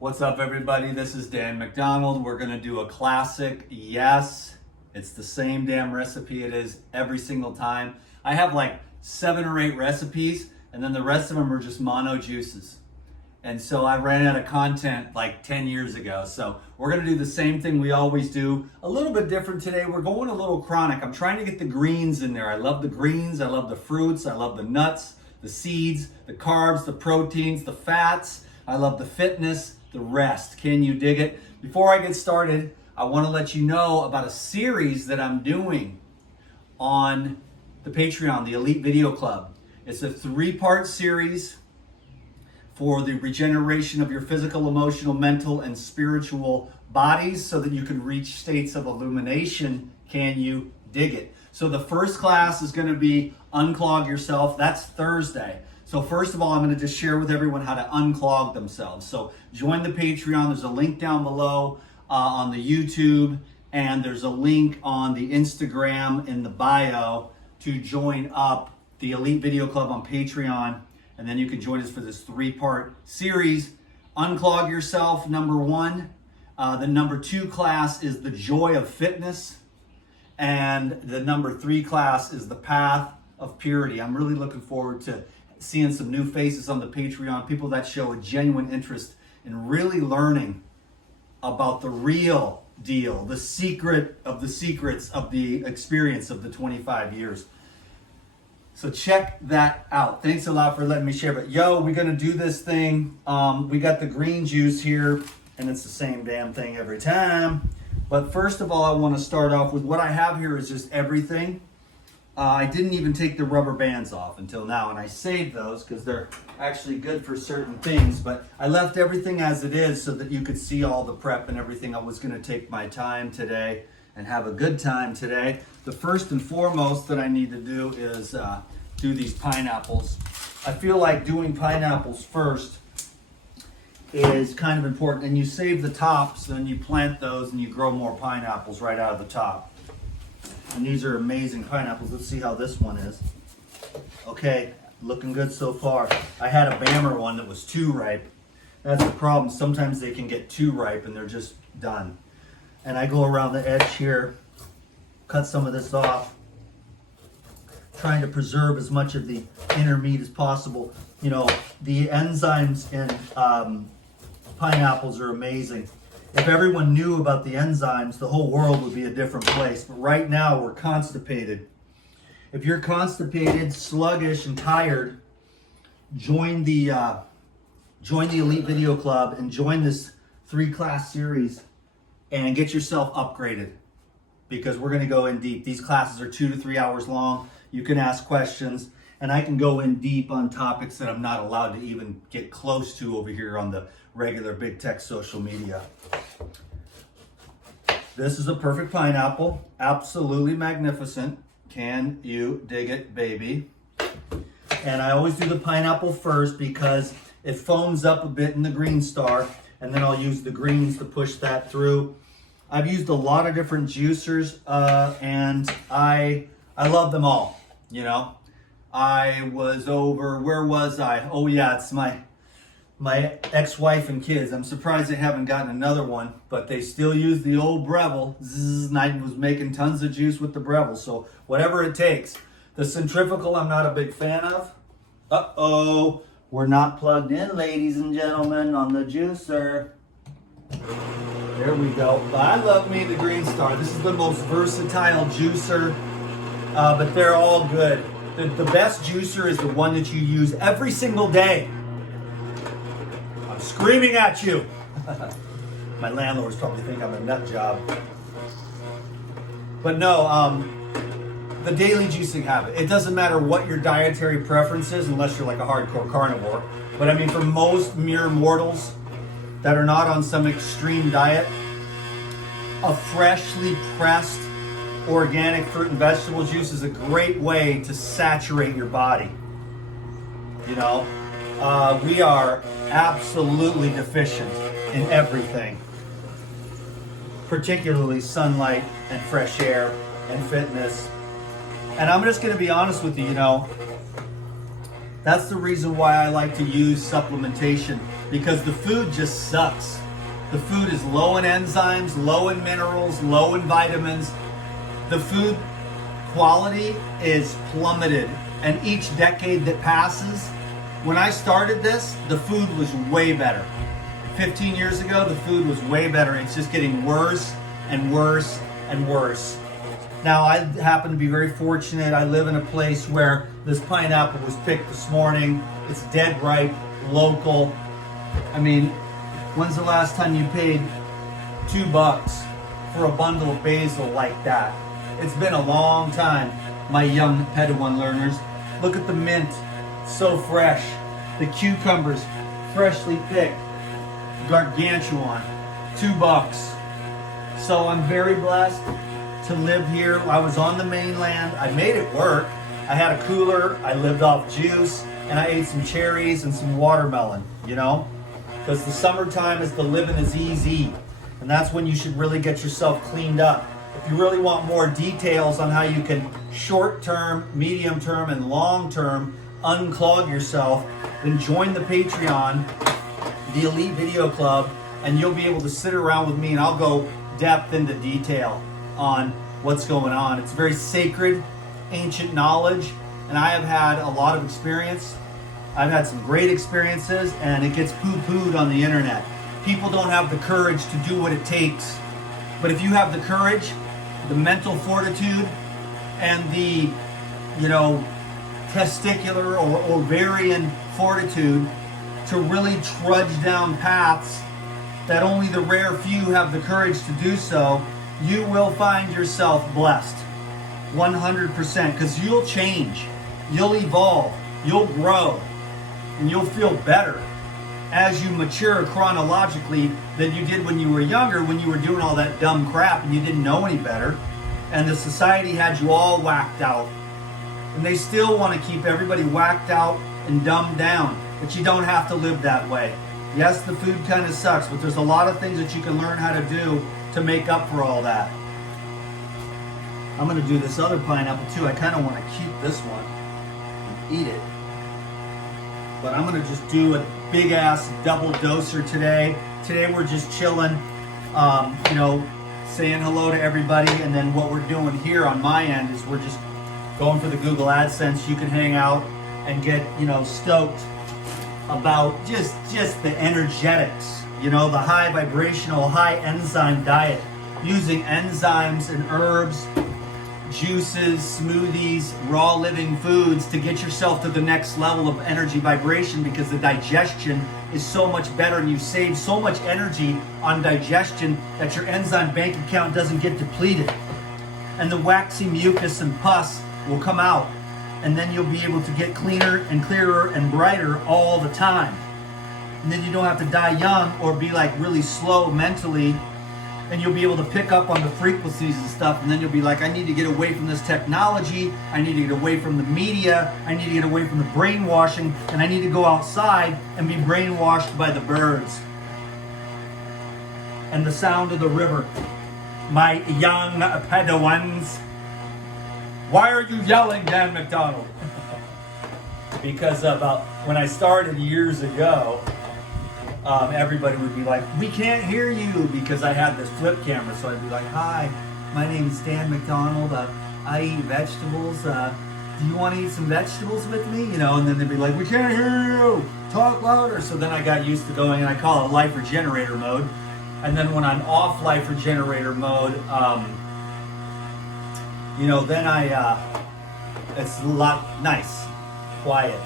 What's up, everybody? This is Dan McDonald. We're gonna do a classic. Yes, it's the same damn recipe it is every single time. I have like 7 or 8 recipes, and then the rest of them are just mono juices. And so I ran out of content like 10 years ago. So we're gonna do the same thing we always do. A little bit different today. We're going a little chronic. I'm trying to get the greens in there. I love the greens, I love the fruits, I love the nuts, the seeds, the carbs, the proteins, the fats. I love the fitness, the rest. Can you dig it? Before I get started, I want to let you know about a series that I'm doing on the Patreon, the Elite Video Club. It's a 3-part series for the regeneration of your physical, emotional, mental, and spiritual bodies so that you can reach states of illumination. Can you dig it? So the first class is going to be Unclog Yourself. That's Thursday. So first of all, I'm going to just share with everyone how to unclog themselves. So join the Patreon. There's a link down below on the YouTube, and there's a link on the Instagram in the bio to join up the Elite Video Club on Patreon. And then you can join us for this 3-part series. Unclog Yourself, number 1. The number 2 class is the Joy of Fitness. And the number 3 class is the Path of Purity. I'm really looking forward to seeing some new faces on the Patreon, people that show a genuine interest in really learning about the real deal, the secret of the secrets of the experience of the 25 years. So check that out. Thanks a lot for letting me share. But we're gonna do this thing. We got the green juice here, and it's the same damn thing every time. But first of all, I want to start off with what I have here is just everything. I didn't even take the rubber bands off until now, and I saved those because they're actually good for certain things. But I left everything as it is so that you could see all the prep and everything. I was going to take my time today and have a good time today. The first and foremost that I need to do is do these pineapples. I feel like doing pineapples first is kind of important, and you save the tops, then you plant those and you grow more pineapples right out of the top. And these are amazing pineapples. Let's see how this one is. Okay, looking good so far. I had a Bammer one that was too ripe. That's the problem. Sometimes they can get too ripe and they're just done. And I go around the edge here, cut some of this off, trying to preserve as much of the inner meat as possible. You know, the enzymes in pineapples are amazing. If everyone knew about the enzymes, the whole world would be a different place. But right now, we're constipated. If you're constipated, sluggish, and tired, join the Elite Video Club and join this 3-class series and get yourself upgraded, because we're going to go in deep. These classes are 2 to 3 hours long. You can ask questions, and I can go in deep on topics that I'm not allowed to even get close to over here on the regular big tech social media. This is a perfect pineapple, absolutely magnificent. Can you dig it, baby? And I always do the pineapple first because it foams up a bit in the green star, and then I'll use the greens to push that through. I've used a lot of different juicers, and I love them all. You know, I was over, where was I? Oh yeah, it's my ex-wife and kids. I'm surprised they haven't gotten another one, but they still use the old Breville. Zzz, and I was making tons of juice with the Breville, so whatever it takes. The centrifugal I'm not a big fan of. Uh-oh, we're not plugged in, ladies and gentlemen, on the juicer. There we go. I love me the Green Star. This is the most versatile juicer, but they're all good. The best juicer is the one that you use every single day. Screaming at you. My landlords probably think I'm a nut job. But no, the daily juicing habit. It doesn't matter what your dietary preference is, unless you're like a hardcore carnivore. But I mean, for most mere mortals that are not on some extreme diet, a freshly pressed organic fruit and vegetable juice is a great way to saturate your body. You know, we are absolutely deficient in everything, particularly sunlight and fresh air and fitness. And I'm just going to be honest with you, you know, that's the reason why I like to use supplementation because the food just sucks. The food is low in enzymes, low in minerals, low in vitamins. The food quality is plummeted. And each decade that passes, when I started this, the food was way better. 15 years ago, the food was way better. It's just getting worse and worse and worse. Now, I happen to be very fortunate. I live in a place where this pineapple was picked this morning. It's dead ripe, local. I mean, when's the last time you paid $2 for a bundle of basil like that? It's been a long time, my young Padawan learners. Look at the mint, so fresh. The cucumbers, freshly picked, gargantuan, $2. So I'm very blessed to live here. I was on the mainland. I made it work. I had a cooler. I lived off juice, and I ate some cherries and some watermelon, you know? Because the summertime is the living is easy, and that's when you should really get yourself cleaned up. If you really want more details on how you can short-term, medium-term, and long-term unclog yourself, then join the Patreon, the Elite Video Club, and you'll be able to sit around with me and I'll go depth into detail on what's going on. It's very sacred, ancient knowledge, and I have had a lot of experience. I've had some great experiences, and it gets poo-pooed on the internet. People don't have the courage to do what it takes. But if you have the courage, the mental fortitude, and the, testicular or ovarian fortitude to really trudge down paths that only the rare few have the courage to do so, you will find yourself blessed. 100%, because you'll change, you'll evolve, you'll grow, and you'll feel better as you mature chronologically than you did when you were younger, when you were doing all that dumb crap and you didn't know any better, and the society had you all whacked out. And they still want to keep everybody whacked out and dumbed down, but you don't have to live that way. Yes, the food kind of sucks, but there's a lot of things that you can learn how to do to make up for all that. I'm going to do this other pineapple too. I kind of want to keep this one and eat it. But I'm going to just do a big ass double doser today. Today we're just chilling, saying hello to everybody. And then what we're doing here on my end is we're just going for the Google AdSense. You can hang out and get, stoked about just the energetics, the high vibrational, high enzyme diet, using enzymes and herbs, juices, smoothies, raw living foods to get yourself to the next level of energy vibration, because the digestion is so much better and you save so much energy on digestion that your enzyme bank account doesn't get depleted. And the waxy mucus and pus will come out, and then you'll be able to get cleaner and clearer and brighter all the time. And then you don't have to die young or be like really slow mentally, and you'll be able to pick up on the frequencies and stuff, and then you'll be like, I need to get away from this technology, I need to get away from the media, I need to get away from the brainwashing, and I need to go outside and be brainwashed by the birds and the sound of the river. My young Padawans, why are you yelling, Dan McDonald? Because about when I started years ago, everybody would be like, we can't hear you, because I had this flip camera. So I'd be like, hi, my name is Dan McDonald. I eat vegetables. Do you want to eat some vegetables with me? And then they'd be like, we can't hear you. Talk louder. So then I got used to going, and I call it life regenerator mode. And then when I'm off life regenerator mode, then it's a lot nice, quiet,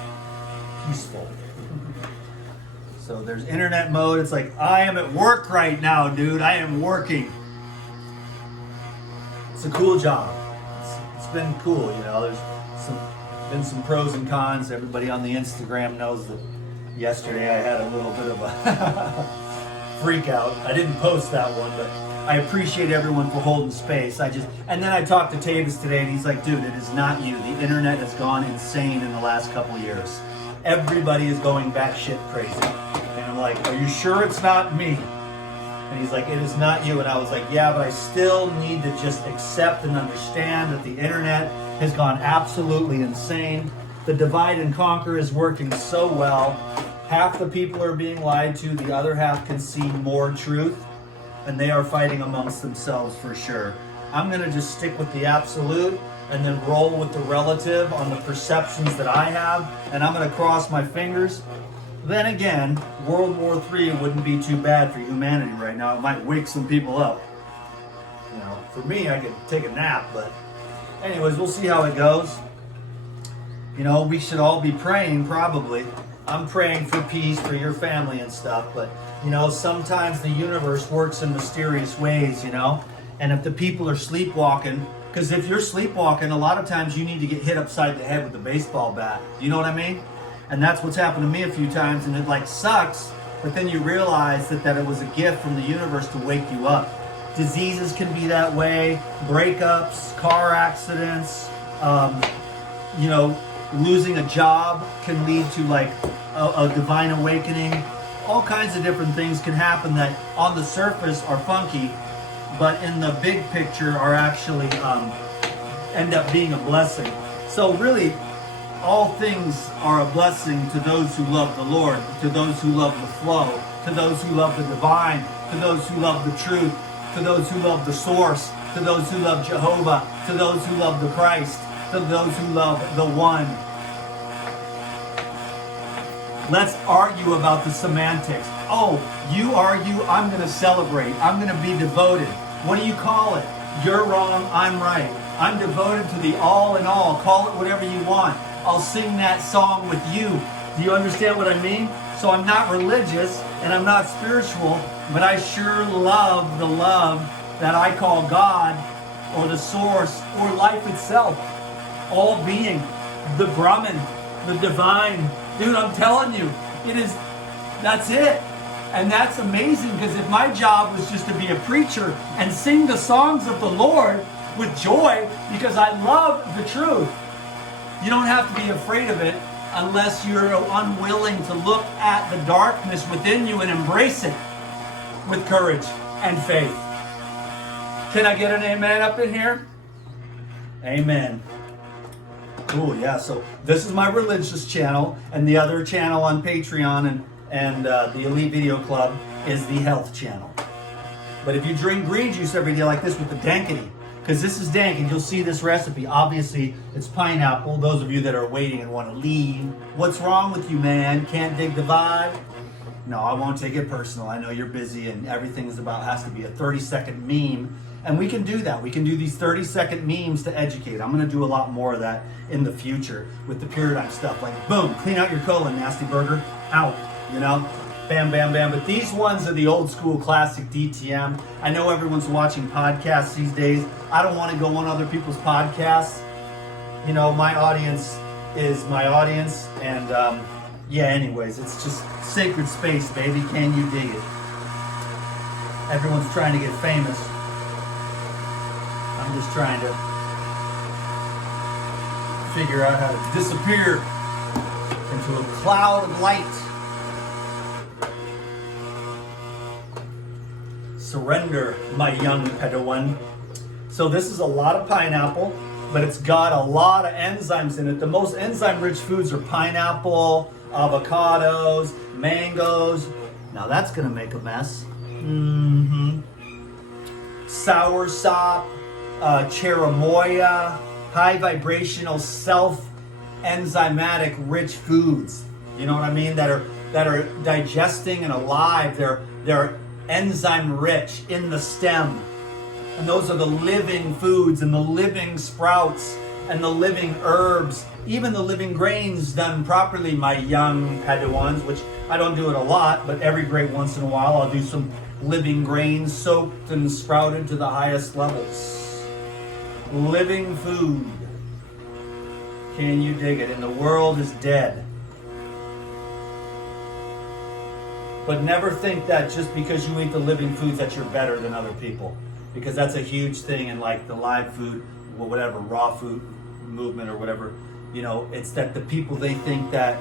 peaceful. So there's internet mode. It's like, I am at work right now, dude. I am working. It's a cool job. It's been cool, There's been some pros and cons. Everybody on the Instagram knows that yesterday I had a little bit of a freak out. I didn't post that one, but I appreciate everyone for holding space. And then I talked to Tavis today, and he's like, dude, it is not you. The internet has gone insane in the last couple of years. Everybody is going batshit crazy. And I'm like, are you sure it's not me? And he's like, it is not you. And I was like, yeah, but I still need to just accept and understand that the internet has gone absolutely insane. The divide and conquer is working so well. half the people are being lied to, the other half can see more truth, and they are fighting amongst themselves for sure. I'm going to just stick with the absolute and then roll with the relative on the perceptions that I have, and I'm going to cross my fingers. Then again, World War III wouldn't be too bad for humanity right now. It might wake some people up. You know, for me, I could take a nap, but anyways, we'll see how it goes. You know, we should all be praying, probably. I'm praying for peace for your family and stuff, but, you know, sometimes the universe works in mysterious ways, you know? And if the people are sleepwalking, because if you're sleepwalking, a lot of times you need to get hit upside the head with a baseball bat. You know what I mean? And that's what's happened to me a few times, and it like sucks, but then you realize that it was a gift from the universe to wake you up. Diseases can be that way, breakups, car accidents, you know, losing a job can lead to like a divine awakening. All kinds of different things can happen that on the surface are funky, but in the big picture are actually end up being a blessing. So really, all things are a blessing to those who love the Lord, to those who love the flow, to those who love the divine, to those who love the truth, to those who love the source, to those who love Jehovah, to those who love the Christ, to those who love the one. Let's argue about the semantics. Oh, you argue, I'm going to celebrate. I'm going to be devoted. What do you call it? You're wrong, I'm right. I'm devoted to the all in all. Call it whatever you want. I'll sing that song with you. Do you understand what I mean? So I'm not religious and I'm not spiritual, but I sure love the love that I call God or the source or life itself. All being, the Brahman, the divine. Dude, I'm telling you, that's it. And that's amazing, because if my job was just to be a preacher and sing the songs of the Lord with joy because I love the truth, you don't have to be afraid of it unless you're unwilling to look at the darkness within you and embrace it with courage and faith. Can I get an amen up in here? Amen. Cool, yeah, so this is my religious channel, and the other channel on Patreon and the Elite Video Club is the health channel. But if you drink green juice every day like this with the dankity, because this is dank, and you'll see this recipe, obviously it's pineapple. Those of you that are waiting and want to leave, what's wrong with you, man? Can't dig the vibe? No, I won't take it personal. I know you're busy and everything has to be a 30-second meme. And we can do that. We can do these 30-second memes to educate. I'm going to do a lot more of that in the future with the paradigm stuff. Like, boom, clean out your colon, nasty burger. Out, you know? Bam, bam, bam. But these ones are the old school classic DTM. I know everyone's watching podcasts these days. I don't want to go on other people's podcasts. You know, my audience is my audience. And yeah, anyways, it's just sacred space, baby. Can you dig it? Everyone's trying to get famous. I'm just trying to figure out how to disappear into a cloud of light. Surrender, my young Padawan. So this is a lot of pineapple, but it's got a lot of enzymes in it. The most enzyme-rich foods are pineapple, avocados, mangoes. Now that's gonna make a mess. Soursop, cherimoya, high vibrational self-enzymatic rich foods. You know what I mean? That are digesting and alive. They're enzyme rich in the stem. And those are the living foods and the living sprouts and the living herbs, even the living grains done properly, my young Padawans, which I don't do it a lot, but every great once in a while I'll do some living grains soaked and sprouted to the highest levels. Living food. Can you dig it? And the world is dead. But never think that just because you eat the living foods that you're better than other people. Because that's a huge thing in like the live food, or whatever, raw food movement or whatever. You know, it's that the people, they think that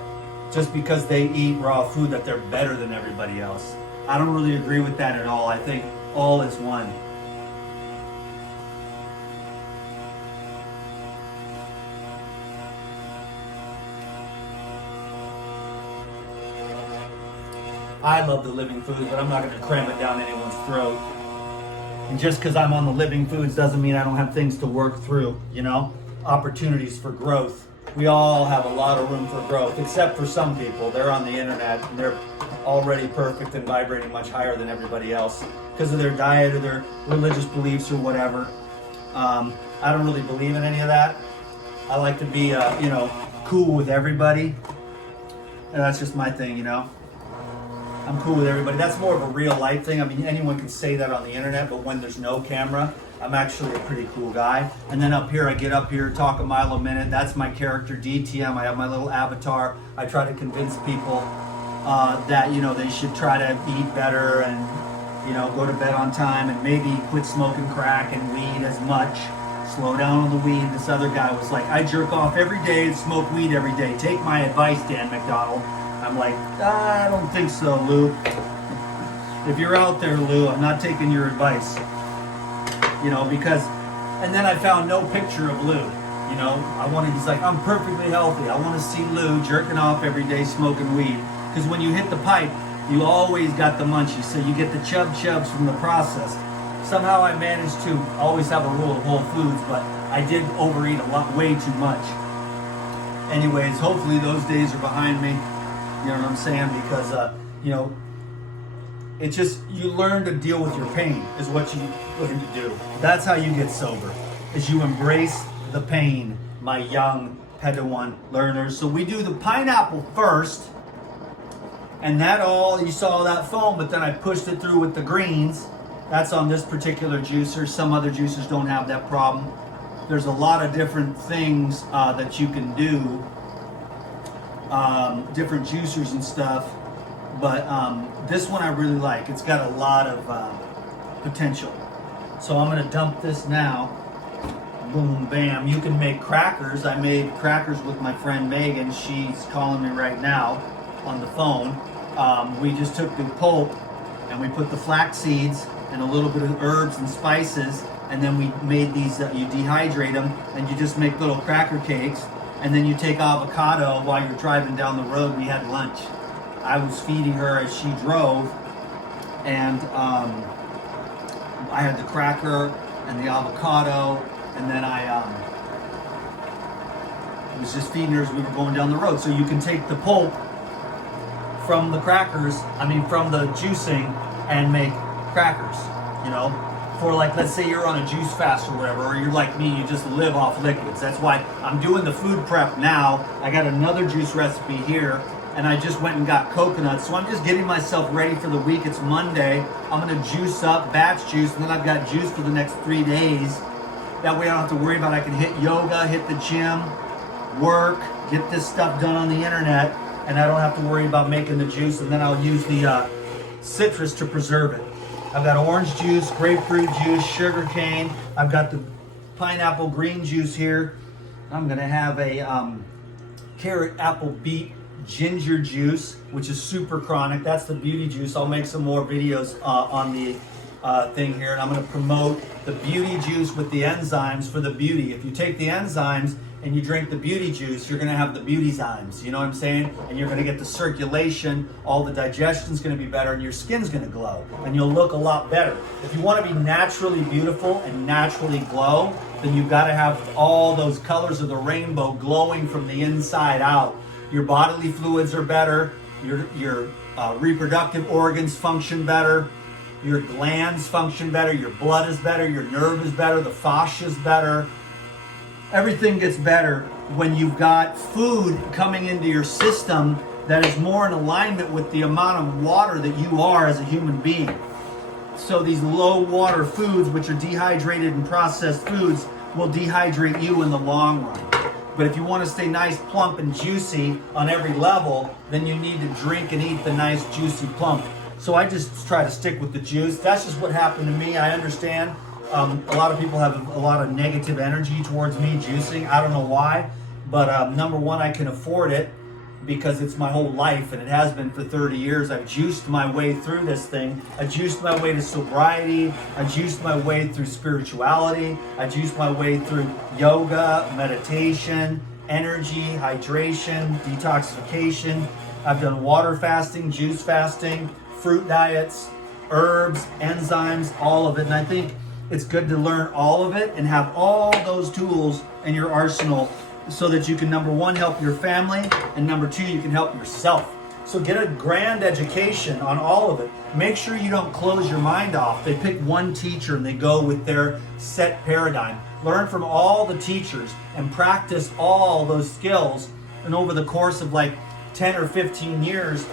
just because they eat raw food that they're better than everybody else. I don't really agree with that at all. I think all is one. I love the living foods, but I'm not going to cram it down anyone's throat. And just because I'm on the living foods doesn't mean I don't have things to work through, you know? Opportunities for growth. We all have a lot of room for growth, except for some people. They're on the internet and they're already perfect and vibrating much higher than everybody else because of their diet or their religious beliefs or whatever. I don't really believe in any of that. I like to be, you know, cool with everybody. And that's just my thing, you know? I'm cool with everybody. That's more of a real life thing. I mean, anyone can say that on the internet, but when there's no camera, I'm actually a pretty cool guy. And then up here, I get up here, talk a mile a minute. That's my character, DTM. I have my little avatar. I try to convince people that, you know, they should try to eat better and, you know, go to bed on time and maybe quit smoking crack and weed as much. Slow down on the weed. This other guy was like, I jerk off every day and smoke weed every day. Take my advice, Dan McDonald. I'm like, I don't think so, Lou. If you're out there, Lou, I'm not taking your advice. You know, because, and then I found no picture of Lou. You know, he's like, I'm perfectly healthy. I want to see Lou jerking off every day smoking weed. Because when you hit the pipe, you always got the munchies. So you get the chubs from the processed. Somehow I managed to always have a rule of whole foods, but I did overeat a lot, way too much. Anyways, hopefully those days are behind me. You know what I'm saying? Because, you know, it's just, you learn to deal with your pain is what you learn to do. That's how you get sober, is you embrace the pain, my young Padawan learners. So we do the pineapple first, and that all, you saw that foam, but then I pushed it through with the greens. That's on this particular juicer. Some other juicers don't have that problem. There's a lot of different things that you can do, different juicers and stuff. But this one I really like. It's got a lot of potential. So I'm going to dump this now. Boom, bam. You can make crackers. I made crackers with my friend Megan. She's calling me right now on the phone. We just took the pulp and we put the flax seeds and a little bit of herbs and spices, and then we made these, you dehydrate them and you just make little cracker cakes, and then you take avocado while you're driving down the road. We had lunch. I was feeding her as she drove, and I had the cracker and the avocado, and then I was just feeding her as we were going down the road. So you can take the pulp from the crackers, from the juicing, and make crackers, you know, for like, let's say you're on a juice fast or whatever, or you're like me, you just live off liquids. That's why I'm doing the food prep now. I got another juice recipe here, and I just went and got coconuts. So I'm just getting myself ready for the week. It's Monday. I'm gonna juice up, batch juice, and then I've got juice for the next 3 days. That way I don't have to worry about it. I can hit yoga, hit the gym, work, get this stuff done on the internet, and I don't have to worry about making the juice, and then I'll use the citrus to preserve it. I've got orange juice, grapefruit juice, sugar cane. I've got the pineapple green juice here. I'm gonna have a carrot, apple, beet, ginger juice, which is super chronic. That's the beauty juice. I'll make some more videos on the thing here, and I'm gonna promote the beauty juice with the enzymes for the beauty. If you take the enzymes and you drink the beauty juice, you're gonna have the beauty zymes, you know what I'm saying? And you're gonna get the circulation, all the digestion's gonna be better, and your skin's gonna glow, and you'll look a lot better. If you wanna be naturally beautiful and naturally glow, then you've gotta have all those colors of the rainbow glowing from the inside out. Your bodily fluids are better, your reproductive organs function better, your glands function better, your blood is better, your nerve is better, the fascia is better. Everything gets better when you've got food coming into your system that is more in alignment with the amount of water that you are as a human being. So these low water foods, which are dehydrated and processed foods, will dehydrate you in the long run. But if you want to stay nice, plump, and juicy on every level, then you need to drink and eat the nice, juicy plump. So I just try to stick with the juice. That's just what happened to me. I understand. A lot of people have a lot of negative energy towards me juicing. I don't know why, but number one, I can afford it because it's my whole life, and it has been for 30 years. I've juiced my way through this thing. I juiced my way to sobriety. I juiced my way through spirituality. I juiced my way through yoga, meditation, energy, hydration, detoxification, I've done water fasting, juice fasting, fruit diets, herbs, enzymes, all of it. And I think it's good to learn all of it and have all those tools in your arsenal so that you can, number one, help your family, and number two, you can help yourself. So get a grand education on all of it. Make sure you don't close your mind off. They pick one teacher and they go with their set paradigm. Learn from all the teachers and practice all those skills. And over the course of like 10 or 15 years,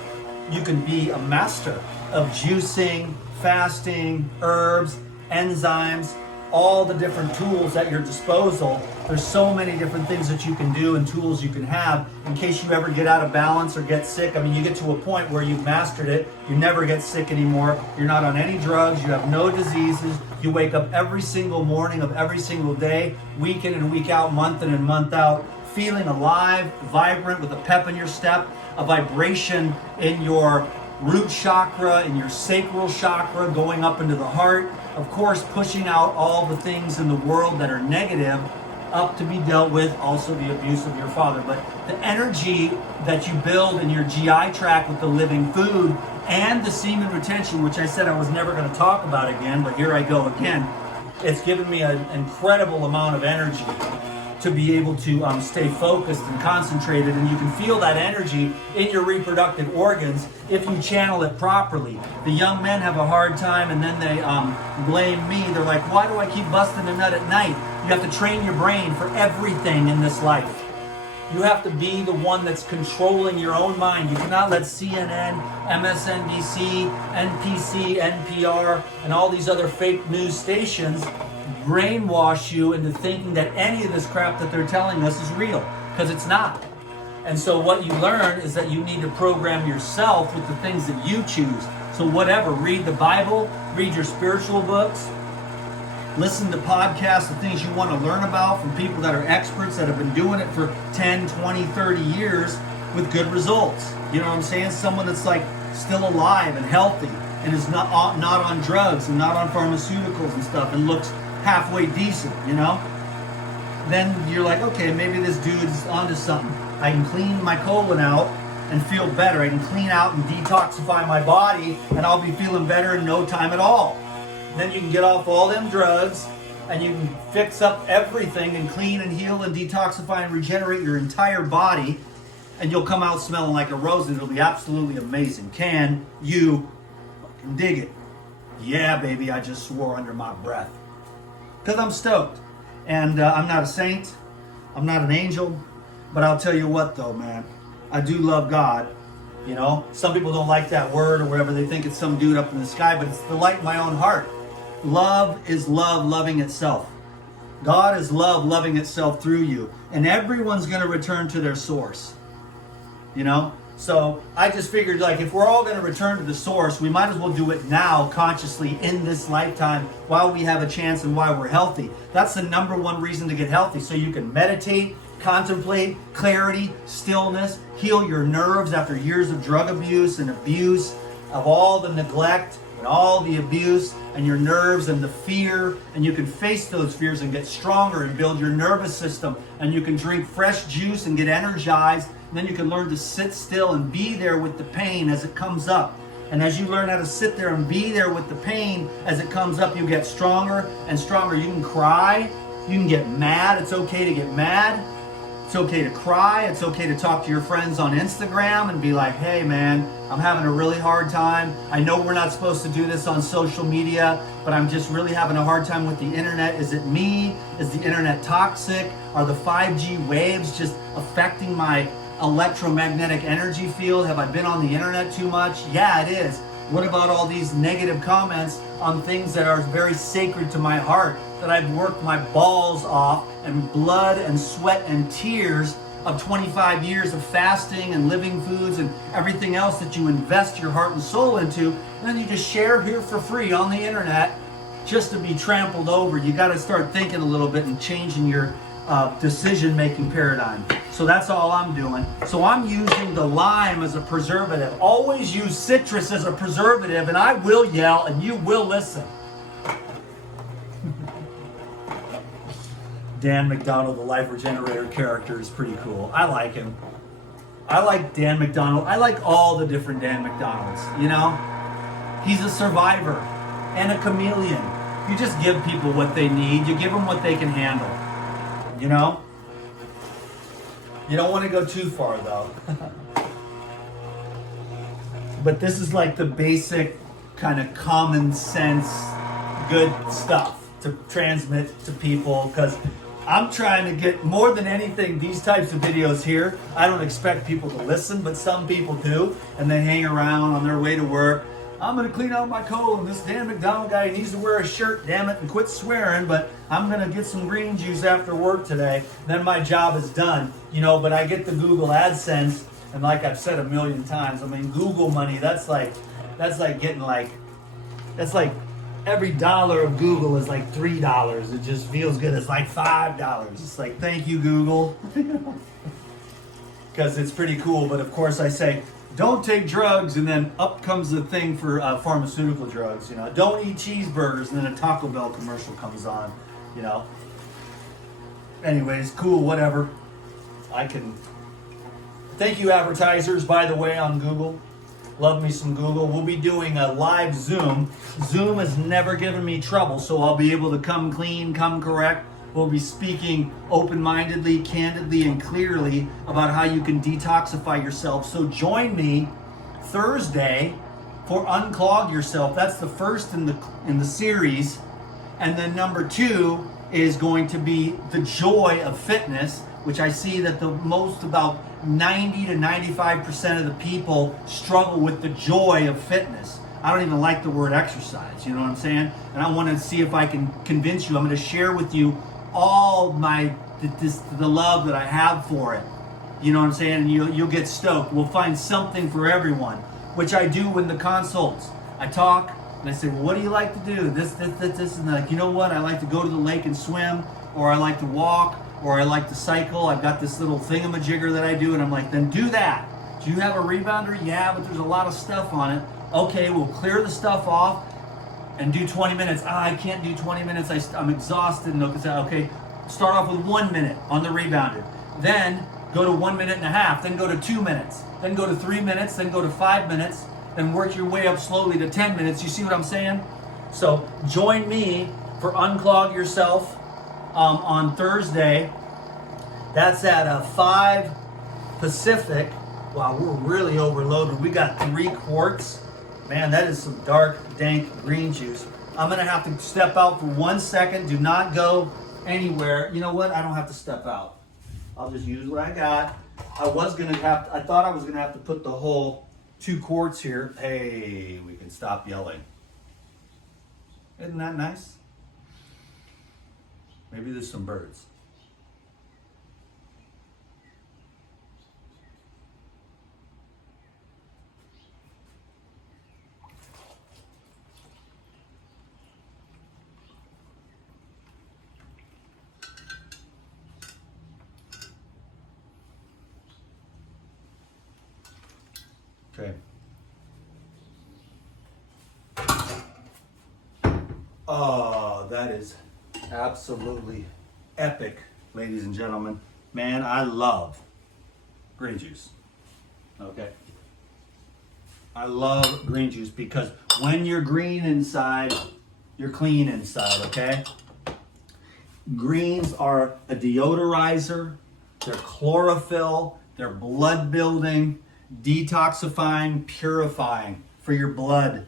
you can be a master of juicing, fasting, herbs, enzymes, all the different tools at your disposal. There's so many different things that you can do and tools you can have in case you ever get out of balance or get sick. I mean, you get to a point where you've mastered it. You never get sick anymore. You're not on any drugs. You have no diseases. You wake up every single morning of every single day, week in and week out, month in and month out, feeling alive, vibrant, with a pep in your step, a vibration in your root chakra, in your sacral chakra, going up into the heart. Of course, pushing out all the things in the world that are negative up to be dealt with, also the abuse of your father. But the energy that you build in your GI tract with the living food and the semen retention, which I said I was never going to talk about again, but here I go again. It's given me an incredible amount of energy to be able to stay focused and concentrated, and you can feel that energy in your reproductive organs if you channel it properly. The young men have a hard time, and then they blame me. They're like, why do I keep busting a nut at night? You have to train your brain for everything in this life. You have to be the one that's controlling your own mind. You cannot let CNN, MSNBC, NPC, NPR, and all these other fake news stations brainwash you into thinking that any of this crap that they're telling us is real, because it's not. And so what you learn is that you need to program yourself with the things that you choose. So whatever, read the Bible, read your spiritual books, listen to podcasts, the things you want to learn about from people that are experts that have been doing it for 10, 20, 30 years with good results. You know what I'm saying? Someone that's like still alive and healthy and is not on drugs and not on pharmaceuticals and stuff and looks halfway decent, you know? Then you're like, okay, maybe this dude's onto something. I can clean my colon out and feel better. I can clean out and detoxify my body and I'll be feeling better in no time at all. Then you can get off all them drugs and you can fix up everything and clean and heal and detoxify and regenerate your entire body, and you'll come out smelling like a rose and it'll be absolutely amazing. Can you fucking dig it? Yeah, baby, I just swore under my breath. Because I'm stoked. And I'm not a saint. I'm not an angel. But I'll tell you what though, man. I do love God. You know, some people don't like that word or whatever. They think it's some dude up in the sky, but it's the light in my own heart. Love is love loving itself. God is love loving itself through you. And everyone's going to return to their source. You know? So I just figured, like, if we're all going to return to the source, we might as well do it now, consciously, in this lifetime, while we have a chance and while we're healthy. That's the number one reason to get healthy. So you can meditate, contemplate, clarity, stillness, heal your nerves after years of drug abuse and abuse, of all the neglect and all the abuse, and your nerves and the fear, and you can face those fears and get stronger and build your nervous system, and you can drink fresh juice and get energized, and then you can learn to sit still and be there with the pain as it comes up. And as you learn how to sit there and be there with the pain as it comes up, you get stronger and stronger. You can cry, you can get mad. It's okay to get mad. It's okay to cry. It's okay to talk to your friends on Instagram and be like, hey man, I'm having a really hard time. I know we're not supposed to do this on social media, but I'm just really having a hard time with the internet. Is it me? Is the internet toxic? Are the 5G waves just affecting my electromagnetic energy field? Have I been on the internet too much? Yeah, it is. What about all these negative comments on things that are very sacred to my heart, that I've worked my balls off and blood and sweat and tears of 25 years of fasting and living foods and everything else that you invest your heart and soul into, and then you just share here for free on the internet just to be trampled over? You got to start thinking a little bit and changing your decision-making paradigm. So that's all I'm doing. So I'm using the lime as a preservative. Always use citrus as a preservative, and I will yell and you will listen. Dan McDonald, the Life Regenerator character, is pretty cool. I like him. I like Dan McDonald. I like all the different Dan McDonalds, you know? He's a survivor and a chameleon. You just give people what they need. You give them what they can handle, you know? You don't want to go too far, though. But this is like the basic kind of common sense, good stuff to transmit to people, because I'm trying to get, more than anything, these types of videos here, I don't expect people to listen, but some people do, and they hang around on their way to work. I'm going to clean out my colon. This Dan McDonald guy needs to wear a shirt, damn it, and quit swearing, but I'm going to get some green juice after work today. Then my job is done, you know, but I get the Google AdSense, and like I've said a million times, I mean, Google money, that's like every dollar of Google is like $3. It just feels good. It's like $5. It's like, thank you, Google. Because it's pretty cool. But of course I say, don't take drugs, and then up comes the thing for pharmaceutical drugs. You know, don't eat cheeseburgers, and then a Taco Bell commercial comes on. You know. Anyways, cool, whatever. I can. Thank you, advertisers, by the way, on Google. Love me some Google. We'll be doing a live Zoom. Zoom has never given me trouble, so I'll be able to come clean, come correct. We'll be speaking open-mindedly, candidly, and clearly about how you can detoxify yourself. So join me Thursday for Unclog Yourself. That's the first in the series. And then number 2 is going to be the joy of fitness, which I see that the most, about 90 to 95% of the people struggle with the joy of fitness. I don't even like the word exercise, you know what I'm saying? And I want to see if I can convince you. I'm going to share with you all the love that I have for it. You know what I'm saying? And you'll get stoked. We'll find something for everyone, which I do in the consults. I talk and I say, well, what do you like to do? This, and they're like, you know what? I like to go to the lake and swim, or I like to walk, or I like to cycle. I've got this little thingamajigger that I do, and I'm like, then do that. Do you have a rebounder? Yeah, but there's a lot of stuff on it. Okay, we'll clear the stuff off and do 20 minutes. I can't do 20 minutes. I'm exhausted. And they'll say, okay, start off with 1 minute on the rebounder. Then go to 1.5 minutes. Then go to 2 minutes. Then go to 3 minutes. Then go to 5 minutes. Then work your way up slowly to 10 minutes. You see what I'm saying? So join me for Unclog Yourself on Thursday. That's at 5 Pacific. Wow, we're really overloaded. We got 3 quarts. Man, that is some dark, dank green juice. I'm going to have to step out for 1 second. Do not go anywhere. You know what? I don't have to step out. I'll just use what I got. I thought I was going to have to put the whole 2 quarts here. Hey, we can stop yelling. Isn't that nice? Maybe there's some birds. Okay. Oh, that is absolutely epic, ladies and gentlemen. Man, I love green juice. Okay. I love green juice because when you're green inside, you're clean inside, okay? Greens are a deodorizer, they're chlorophyll, they're blood building, detoxifying, purifying for your blood.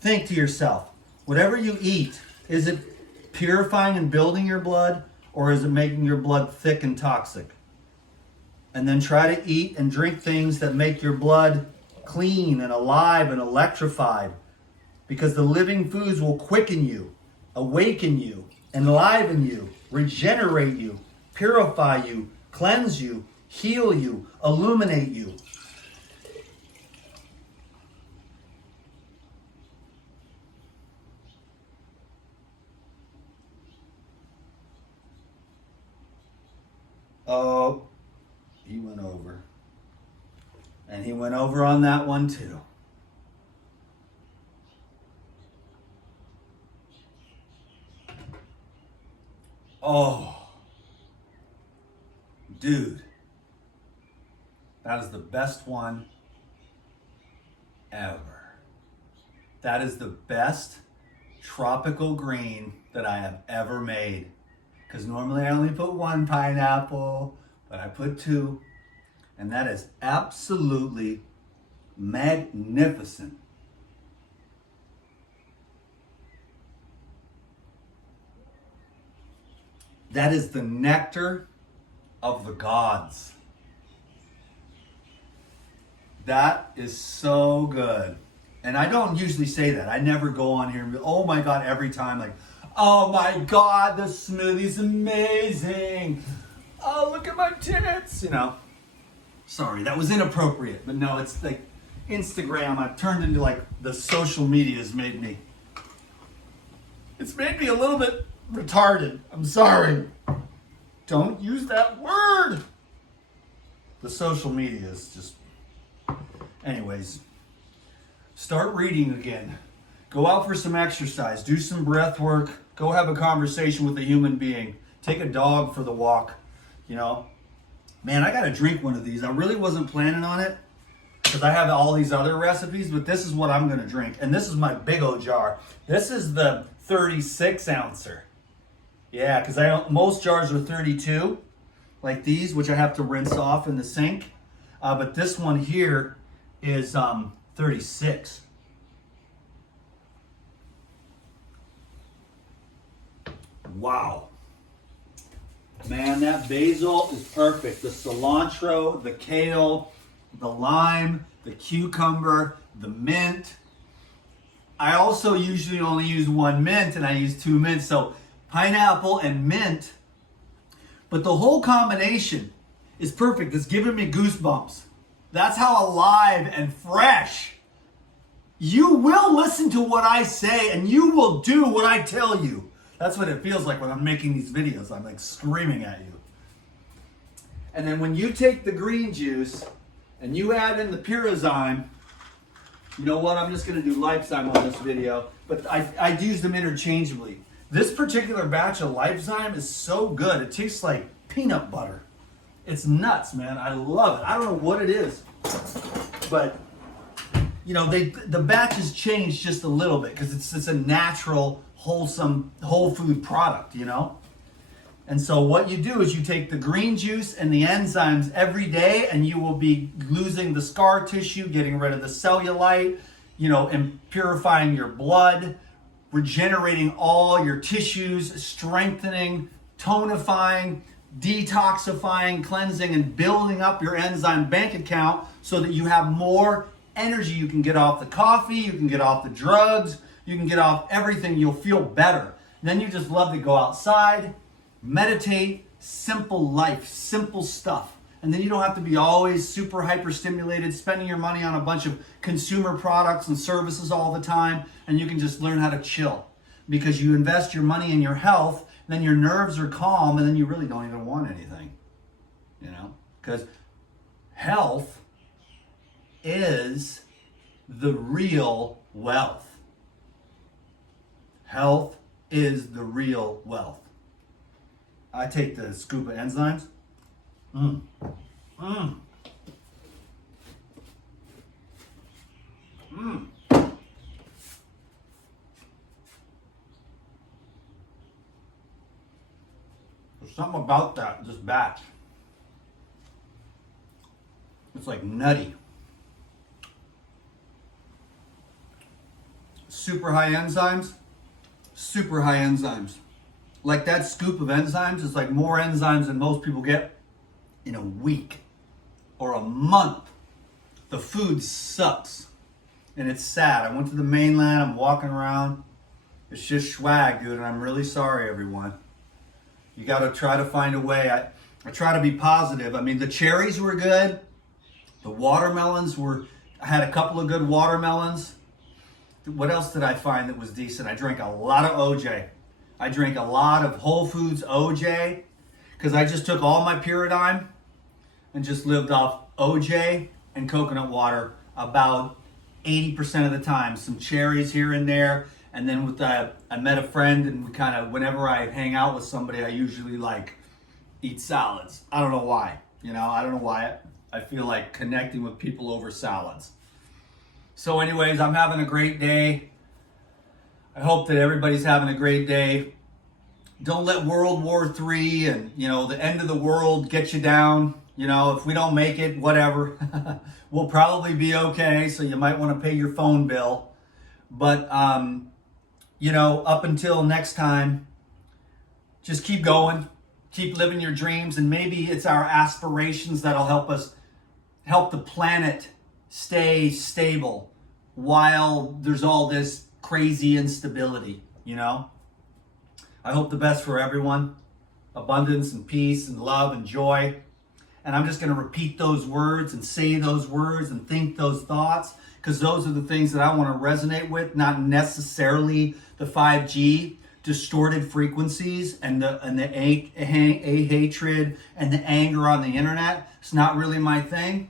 Think to yourself, whatever you eat, is it purifying and building your blood, or is it making your blood thick and toxic? And then try to eat and drink things that make your blood clean and alive and electrified, because the living foods will quicken you, awaken you, enliven you, regenerate you, purify you, cleanse you, heal you, illuminate you. Oh, he went over. And he went over on that one too. Oh, dude. That is the best one ever. That is the best tropical green that I have ever made. Because normally I only put one pineapple, but I put two. And that is absolutely magnificent. That is the nectar of the gods. That is so good. And I don't usually say that. I never go on here and be, oh my God, every time, like, oh my God, the smoothie's amazing. Oh, look at my tits, you know. Sorry, that was inappropriate. But no, it's like Instagram. I've turned into like the social media has made me. It's made me a little bit retarded. I'm sorry. Don't use that word. The social media is just... Anyways, start reading again. Go out for some exercise. Do some breath work. Go have a conversation with a human being. Take a dog for the walk. You know, man, I got to drink one of these. I really wasn't planning on it because I have all these other recipes, but this is what I'm going to drink. And this is my big old jar. This is the 36 ouncer. Yeah, because most jars are 32, like these, which I have to rinse off in the sink. But this one here is 36. Wow. Man, that basil is perfect. The cilantro, the kale, the lime, the cucumber, the mint. I also usually only use one mint and I use two mints. So pineapple and mint. But the whole combination is perfect. It's giving me goosebumps. That's how alive and fresh. You will listen to what I say and you will do what I tell you. That's what it feels like when I'm making these videos. I'm like screaming at you. And then when you take the green juice and you add in the pyrozyme, you know what? I'm just going to do Lifezyme on this video, but I use them interchangeably. This particular batch of Lifezyme is so good. It tastes like peanut butter. It's nuts, man. I love it. I don't know what it is, but you know, the batches change just a little bit because it's a natural, wholesome, whole food product, you know? And so what you do is you take the green juice and the enzymes every day and you will be losing the scar tissue, getting rid of the cellulite, you know, and purifying your blood, regenerating all your tissues, strengthening, tonifying, detoxifying, cleansing, and building up your enzyme bank account so that you have more energy. You can get off the coffee, you can get off the drugs, you can get off everything. You'll feel better. Then you just love to go outside, meditate, simple life, simple stuff. And then you don't have to be always super hyper stimulated, spending your money on a bunch of consumer products and services all the time. And you can just learn how to chill because you invest your money in your health, then your nerves are calm, and then you really don't even want anything, you know, because health is the real wealth. Health is the real wealth. I take the scoop of enzymes. There's something about this batch. It's like nutty. Super high enzymes. Super high enzymes. Like that scoop of enzymes is like more enzymes than most people get in a week or a month. The food sucks. And it's sad. I went to the mainland, I'm walking around. It's just swag, dude, and I'm really sorry, everyone. You gotta try to find a way. I try to be positive. I mean, the cherries were good. The watermelons I had a couple of good watermelons. What else did I find that was decent? I drank a lot of OJ. I drank a lot of Whole Foods OJ because I just took all my Pyrodyne and just lived off OJ and coconut water about 80% of the time. Some cherries here and there. And then I met a friend and we kind of, whenever I hang out with somebody, I usually like eat salads. I don't know why, you know, I don't know why. I feel like connecting with people over salads. So anyways, I'm having a great day. I hope that everybody's having a great day. Don't let World War III and, the end of the world get you down. If we don't make it, whatever. We'll probably be okay, so you might want to pay your phone bill. But, up until next time, just keep going. Keep living your dreams, and maybe it's our aspirations that'll help the planet stay stable while there's all this crazy instability, I hope the best for everyone. Abundance and peace and love and joy. And I'm just going to repeat those words and say those words and think those thoughts, because those are the things that I want to resonate with, not necessarily the 5G distorted frequencies and the hatred and the anger on the internet. It's not really my thing.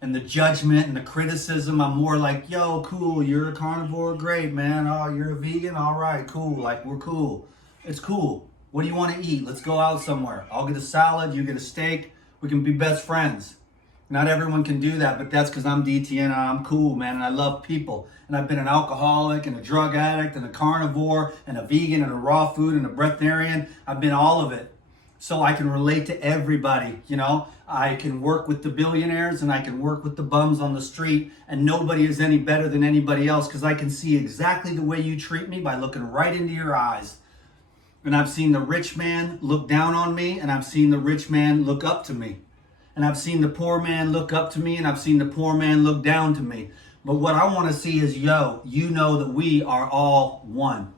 And the judgment and the criticism, I'm more like, yo, cool, you're a carnivore, great, man. Oh, you're a vegan, all right, cool, like, we're cool. It's cool. What do you want to eat? Let's go out somewhere. I'll get a salad, you get a steak. We can be best friends. Not everyone can do that, but that's because I'm DT and I'm cool, man, and I love people. And I've been an alcoholic and a drug addict and a carnivore and a vegan and a raw food and a breatharian. I've been all of it. So I can relate to everybody, I can work with the billionaires and I can work with the bums on the street, and nobody is any better than anybody else, because I can see exactly the way you treat me by looking right into your eyes. And I've seen the rich man look down on me, and I've seen the rich man look up to me. And I've seen the poor man look up to me, and I've seen the poor man look down to me. But what I want to see is, you know that we are all one.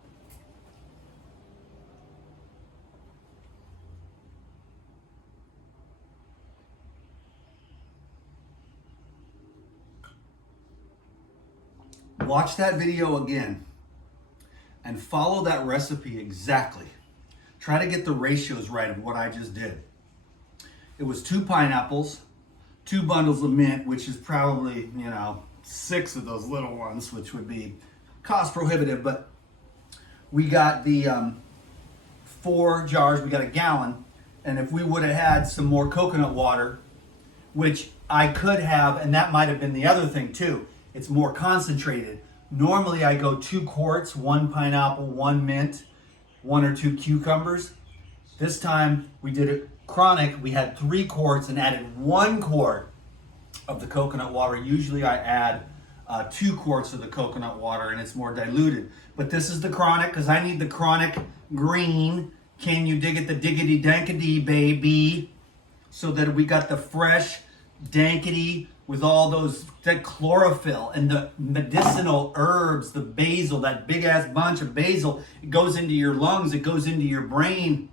Watch that video again and follow that recipe exactly. Try to get the ratios right of what I just did. It was 2 pineapples, 2 bundles of mint, which is probably, 6 of those little ones, which would be cost prohibitive. But we got the 4 jars, we got a gallon. And if we would have had some more coconut water, which I could have, and that might have been the other thing too, it's more concentrated. Normally I go 2 quarts, 1 pineapple, 1 mint, 1 or 2 cucumbers. This time we did it chronic. We had 3 quarts and added 1 quart of the coconut water. Usually I add 2 quarts of the coconut water, and it's more diluted. But this is the chronic, because I need the chronic green. Can you dig it? The diggity dankity, baby. So that we got the fresh dankity with all that chlorophyll and the medicinal herbs, the basil, that big ass bunch of basil. It goes into your lungs, it goes into your brain.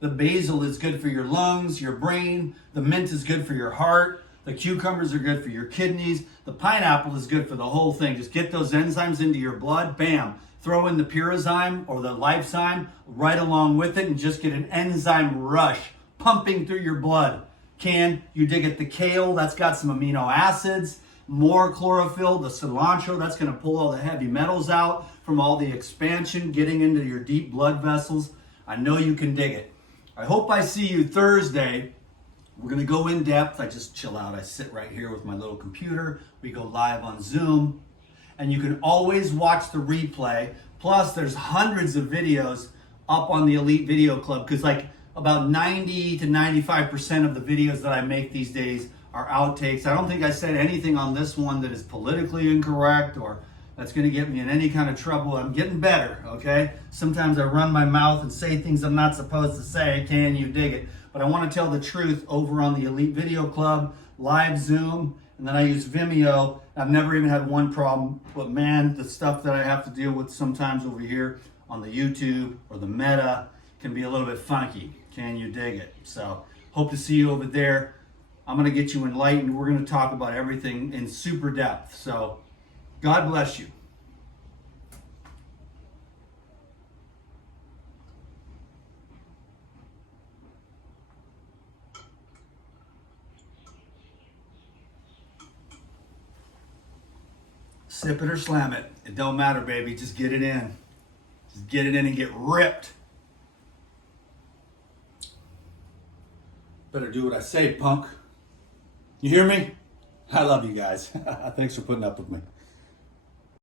The basil is good for your lungs, your brain. The mint is good for your heart. The cucumbers are good for your kidneys. The pineapple is good for the whole thing. Just get those enzymes into your blood, bam. Throw in the pyrozyme or the lipozyme right along with it, and just get an enzyme rush pumping through your blood. Can you dig at the kale? That's got some amino acids, more chlorophyll. The cilantro, that's going to pull all the heavy metals out from all the expansion, getting into your deep blood vessels. I know you can dig it. I hope I see you Thursday. We're going to go in depth. I just chill out. I sit right here with my little computer. We go live on Zoom. And you can always watch the replay. Plus, there's hundreds of videos up on the Elite Video Club, because about 90 to 95% of the videos that I make these days are outtakes. I don't think I said anything on this one that is politically incorrect or that's going to get me in any kind of trouble. I'm getting better, okay? Sometimes I run my mouth and say things I'm not supposed to say. Can you dig it? But I want to tell the truth over on the Elite Video Club, live Zoom, and then I use Vimeo. I've never even had one problem. But man, the stuff that I have to deal with sometimes over here on the YouTube or the Meta can be a little bit funky. Can you dig it? So hope to see you over there. I'm going to get you enlightened. We're going to talk about everything in super depth. So God bless you. Sip it or slam it. It don't matter, baby. Just get it in. Just get it in and get ripped. Better do what I say, punk. You hear me? I love you guys. Thanks for putting up with me.